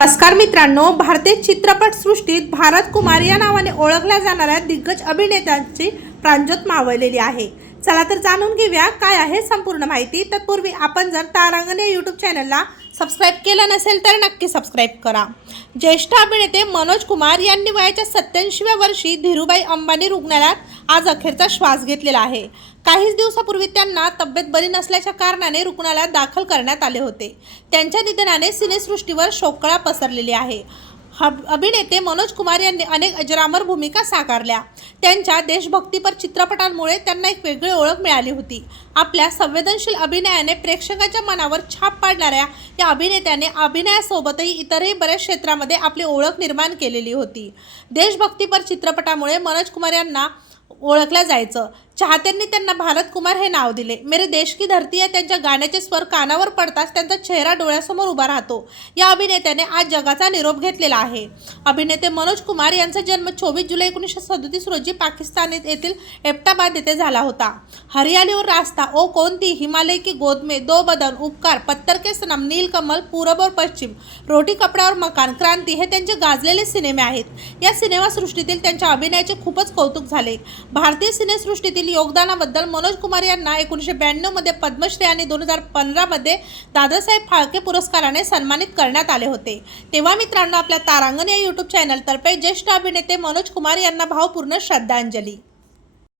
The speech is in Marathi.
नमस्कार मित्रांनो भारतीय चित्रपटसृष्टीत भारत कुमार या नावाने ओळखल्या जाणाऱ्या दिग्गज अभिनेत्यांची प्रांजोत मावळलेली आहे. चला तर जाणून घेऊया काय आहे संपूर्ण माहिती. तत्पूर्वी आपण जर तारांगण या यूट्यूब चॅनलला सबस्क्राईब केलं नसेल तर नक्की सबस्क्राईब करा. ज्येष्ठ अभिनेते मनोज कुमार यांनी वयाच्या सत्याऐंशीव्या वर्षी धीरूभाई अंबानी रुग्णालयात आज अखेरचा श्वास घेतलेला आहे. काहीच दिवसापूर्वी त्यांना तब्येत बरी नसल्याच्या कारणाने रुग्णालयात दाखल करण्यात आले होते. त्यांच्या निधनाने सिनेसृष्टीवर शोकळा पसरलेली आहे. अभिनेते मनोज कुमार यांनी अनेक अजरामर भूमिका साकारल्या. त्यांच्या देशभक्तीपर चित्रपटांमुळे त्यांना एक वेगळी ओळख मिळाली होती. आपल्या संवेदनशील अभिनयाने प्रेक्षकाच्या मनावर छाप पाडणाऱ्या या अभिनेत्याने अभिनयासोबतही इतरही बऱ्याच क्षेत्रामध्ये आपली ओळख निर्माण केलेली होती. देशभक्तीपर चित्रपटामुळे मनोज कुमार यांना ओळखलं जायचं. चाहत्यांनी त्यांना भारत कुमार हे नाव दिले. मेरे देश की धरती या त्यांच्या गाण्याचे स्वर कानावर पडताच त्यांचा चेहरा डोळ्यासमोर उभा राहतो. या अभिनेत्याने आज जगाचा निरोप घेतलेला आहे. अभिनेते मनोज कुमार यांचा जन्म चोवीस जुलै एकोणीसशे सदतीस रोजी पाकिस्तान येथील एप्टाबाद येथे झाला होता. हरियालीवर रास्ता ओ कोणती? हिमालय की गोद में दो बदन उपकार पत्तर के सनम नीलकमल पूरब और पश्चिम रोटी कपड्यावर मकान क्रांती हे त्यांचे गाजलेले सिनेमे आहेत. या सिनेमासृष्टीतील त्यांच्या अभिनयाचे खूपच कौतुक झाले. भारतीय सिनेसृष्टीतील योगदानाबद्दल मनोज कुमार यांना एकोणीसशे ब्याण्णवमध्ये पद्मश्री आणि दोन हजार पंधरामध्ये दादासाहेब फाळके पुरस्काराने सन्मानित करण्यात आले होते. तेव्हा मित्रांनो आपल्या तारांगण या यूट्यूब चॅनलतर्फे ज्येष्ठ अभिनेते मनोज कुमार यांना भावपूर्ण श्रद्धांजली.